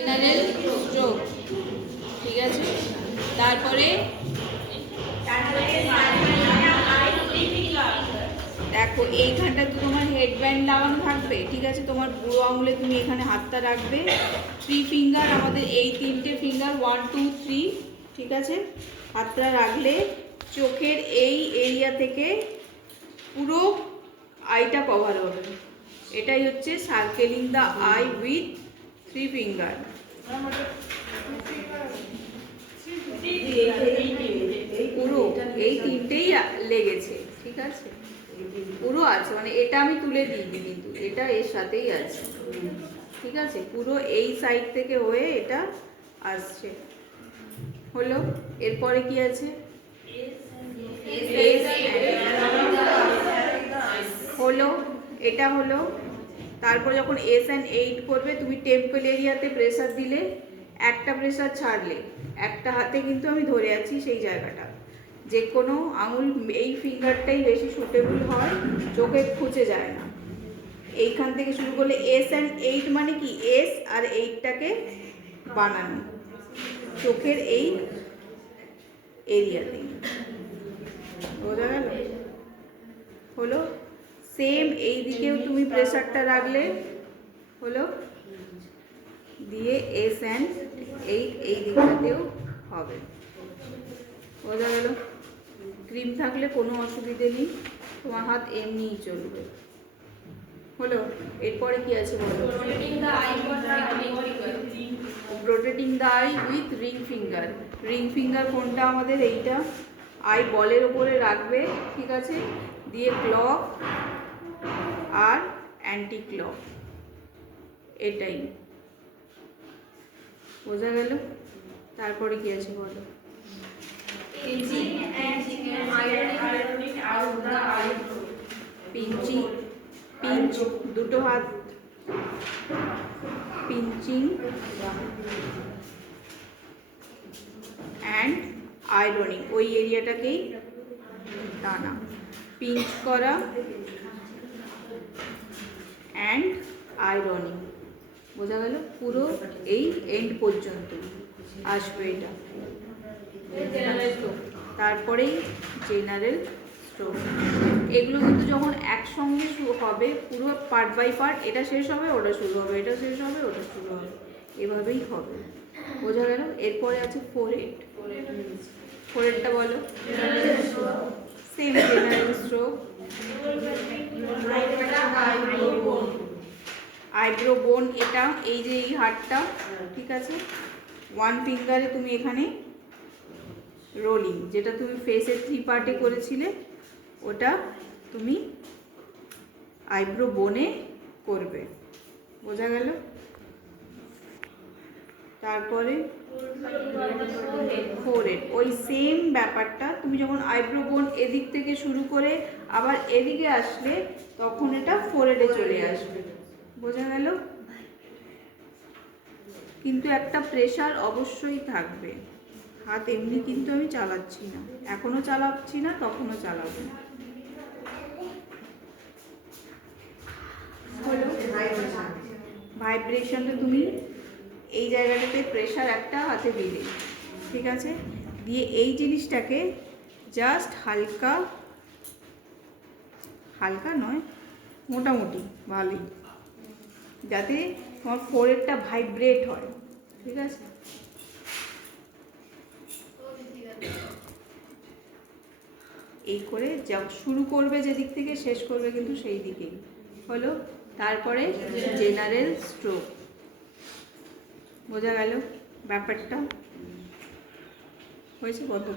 General stroke, ঠিক আছে। তারপরে দেখো এইখানটা তো তোমার হেডব্যান্ড লাগানো থাকবে, ঠিক আছে। তোমার বুড়ো আঙুলে তুমি এখানে হাতটা রাখবে, 3 ফিঙ্গার, আমাদের এই 3টে ফিঙ্গার 1 2 3, ঠিক আছে। হাতটা রাখলে চোখের এই এরিয়া থেকে পুরো আইটা কভার হবে। এটাই হচ্ছে circling the I with 3 finger. পুরো এই 3টেই লেগেছে, ঠিক আছে, পুরো আছে, মানে এটা আমি তুলে দিইনি কিন্তু এটা এর সাথেই আছে, ঠিক আছে। পুরো এই সাইড থেকে হয়ে এটা আসছে, হলো। এরপরে কি আছে, হলো, এটা হলো। তারপর যখন এস অ্যান্ড 8 করবে, তুমি টেম্পল এরিয়াতে প্রেসার দিলে, একটা প্রেসার ছাড়লে, একটা হাতে কিন্তু আমি ধরে আছি সেই জায়গাটা, যে কোনো আঙুল এই ফিঙ্গারটাই বেশি সুটেবল হয়, চোখে খুঁজে যায় না। এইখান থেকে শুরু করলে এস অ্যান্ড 8 মানে কি, এস আর 8টাকে বানানো চোখের এই এরিয়াতে, বোঝা গেল, হলো। সেম এই দিকেও তুমি প্রেসারটা রাখলে, হলো, দিয়ে এস অ্যান্ড 8 এই দিকটাতেও হবে, বোঝা গেল। ক্রিম থাকলে কোনো অসুবিধে নেই, তোমার হাত এমনিই চলবে, হলো। এরপরে কি আছে বলো, rotating the I with ring finger. Ring finger কোনটা আমাদের, এইটা। আই বলের ওপরে রাখবে, ঠিক আছে, দিয়ে ক্লক আর অ্যান্টি ক্লক, এটাই, বোঝা গেল। তারপরে কি আছে বলো, পিঞ্চিং, পিঞ্চ, দুটো হাত পিঞ্চিং অ্যান্ড আয়রনিং, ওই এরিয়াটাকেই টানা, পিঞ্চ করা অ্যান্ড আয়রনিং, বোঝা গেল। পুরো এই এন্ড পর্যন্ত আসবে এটা। তারপরেই জেনারেল স্ট্রোক। এগুলো কিন্তু যখন একসঙ্গে হবে, পুরো পার্ট বাই পার্ট, এটা শেষ হবে ওটা শুরু হবে, এটা শেষ হবে ওটা শুরু হবে, এভাবেই হবে, বোঝা গেল। এরপরে আছে ফোরহেড। ফোরহেডটা বলো, সেম জেনারেল স্ট্রোক। আইব্রো বোন, এটা এই যে এই হাতটা, ঠিক আছে, 1 ফিঙ্গারে তুমি এখানে রোলিং, যেটা তুমি ফেসের 3 পার্টে করেছিলে, ওটা তুমি আইব্রো বোনে করবে, বোঝা গেল। তারপরে ফোরহেড, ওই সেম ব্যাপারটা, তুমি যখন আইব্রো বোন এদিক থেকে শুরু করে আবার এদিকে আসলে, তখন এটা ফোরহেডে চলে আসবে, বোঝা গেল। কিন্তু একটা প্রেশার অবশ্যই থাকবে, হাত এমনি কিন্তু আমি চালাচ্ছি না, এখনো চালাচ্ছি না, তখনও চালাবো না, হলো। ভাইব্রেশনে তুমি এই জায়গাটাতে প্রেশার একটা হাতে দিলে, ঠিক আছে, দিয়ে এই জিনিসটাকে জাস্ট হালকা, হালকা নয়, মোটামুটি ভালোই, যাতে তোমার ফোরহেডটা ভাইব্রেট হয়, ঠিক আছে। এই করে যা শুরু করবে যেদিক থেকে, শেষ করবে কিন্তু সেই দিকেই, হলো। তারপরে জেনারেল স্ট্রোক, বোঝা গেল ব্যাপারটা, হয়েছে, বন্ধ।